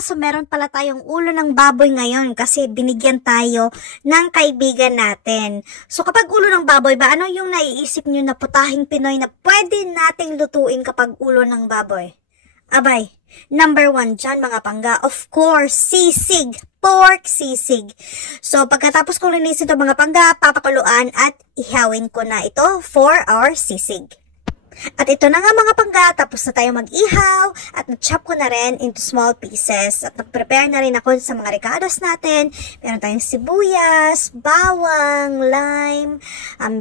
So meron pala tayong ulo ng baboy ngayon kasi binigyan tayo ng kaibigan natin. So kapag ulo ng baboy ba, ano yung naiisip nyo na putahing Pinoy na pwede nating lutuin kapag ulo ng baboy? Abay, number 1 dyan mga pangga, of course, sisig. Pork sisig. So, pagkatapos kong linisin ito mga pangga, papakuluan at ihawin ko na ito for our sisig. At ito na nga mga pangga, tapos na tayo mag-ihaw at na-chop ko na rin into small pieces. At nag-prepare na rin ako sa mga ricados natin. Meron tayong sibuyas, bawang, lime,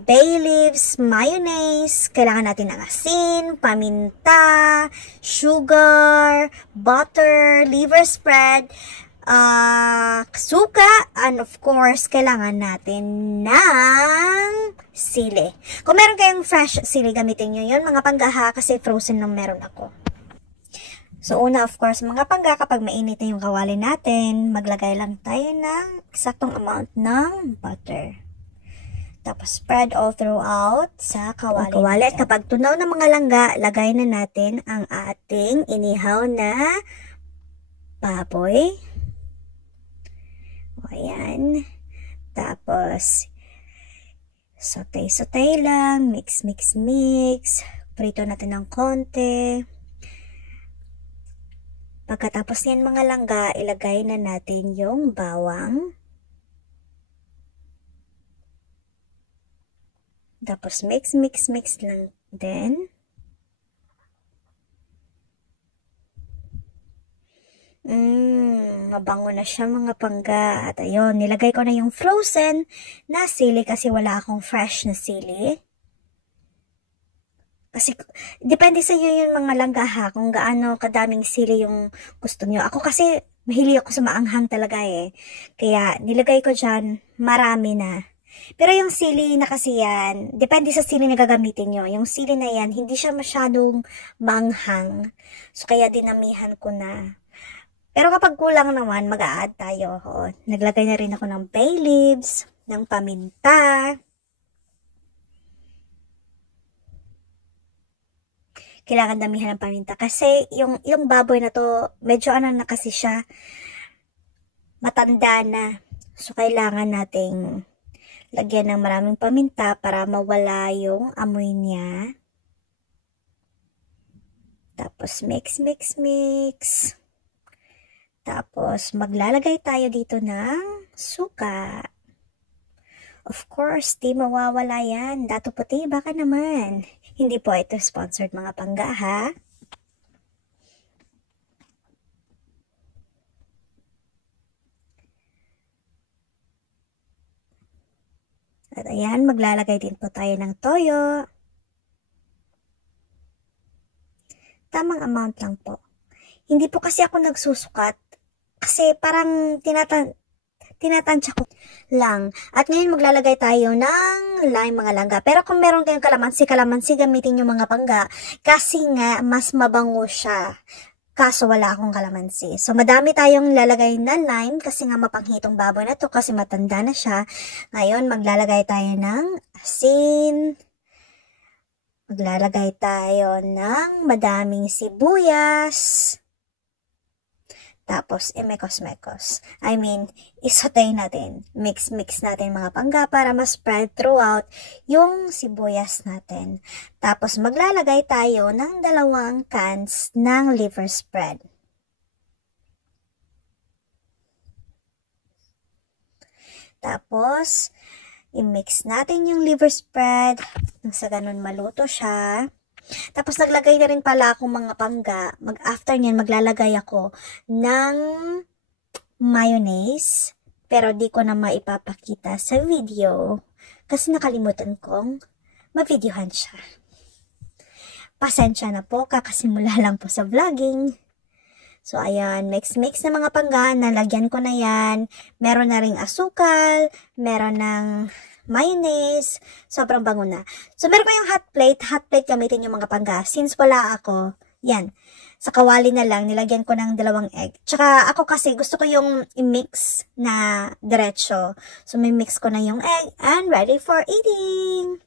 bay leaves, mayonnaise. Kailangan natin ng asin, paminta, sugar, butter, liver spread, suka, and of course, kailangan natin ng sili. Kung meron kayong fresh sili, gamitin nyo yun, mga panggaha, kasi frozen lang meron ako. So, una, of course, mga pangga, kapag mainit na yung kawali natin, maglagay lang tayo ng eksaktong amount ng butter. Tapos, spread all throughout sa kawali. At kapag tunaw ng mga langga, lagay na natin ang ating inihaw na baboy. Ayan. Tapos, sautay lang. Mix. Prito natin ng konti. Pagkatapos yan mga langga, ilagay na natin yung bawang. Tapos, mix lang din. Mabango na siya mga pangga. At ayun, nilagay ko na yung frozen na sili kasi wala akong fresh na sili. Kasi, depende sa iyo yung mga langga ha, kung gaano kadaming sili yung gusto nyo. Ako kasi, mahilig ako sa maanghang talaga eh. Kaya, nilagay ko dyan, marami na. Pero yung sili na kasi yan, depende sa sili na gagamitin nyo. Yung sili na yan, hindi siya masyadong maanghang. So, kaya dinamihan ko na. Pero kapag kulang naman, mag-a-add tayo. Naglagay na rin ako ng bay leaves, ng paminta. Kailangan damihan ng paminta. Kasi yung baboy na to, medyo na kasi siya, matanda na. So, kailangan nating lagyan ng maraming paminta para mawala yung amoy niya. Tapos, mix. Tapos, maglalagay tayo dito ng suka. Of course, di mawawala yan. Dato puti, baka naman. Hindi po ito sponsored mga pangga, ha? At ayan, maglalagay din po tayo ng toyo. Tamang amount lang po. Hindi po kasi ako nagsusukat. Kasi parang tinatansya ko lang. At ngayon maglalagay tayo ng lime mga langga. Pero kung meron kayong kalamansi, gamitin yung mga pangga. Kasi nga, mas mabango siya. Kaso wala akong kalamansi. So madami tayong lalagay na lime kasi nga mapanghitong baboy na to kasi matanda na siya. Ngayon maglalagay tayo ng asin. Maglalagay tayo ng madaming sibuyas. Tapos, imekos-mekos. I mean, isotay natin. Mix natin mga pangga para ma-spread throughout yung sibuyas natin. Tapos, maglalagay tayo ng 2 cans ng liver spread. Tapos, i-mix natin yung liver spread. Sa ganun maluto siya. Tapos, naglagay na rin pala akong mga pangga. After nyan, maglalagay ako ng mayonnaise. Pero di ko na maipapakita sa video. Kasi nakalimutan kong ma-videohan siya. Pasensya na po, kakasimula lang po sa vlogging. So, ayan, mix na mga pangga. Nalagyan ko na yan. Meron na ring asukal. Meron ng mayonnaise, sobrang bango na. So, meron ko yung hot plate gamitin yung mga pangga. Since wala ako, yan, sa kawali na lang, nilagyan ko ng 2 egg. Tsaka, ako kasi, gusto ko yung i-mix na diretso. So, may mix ko na yung egg and ready for eating!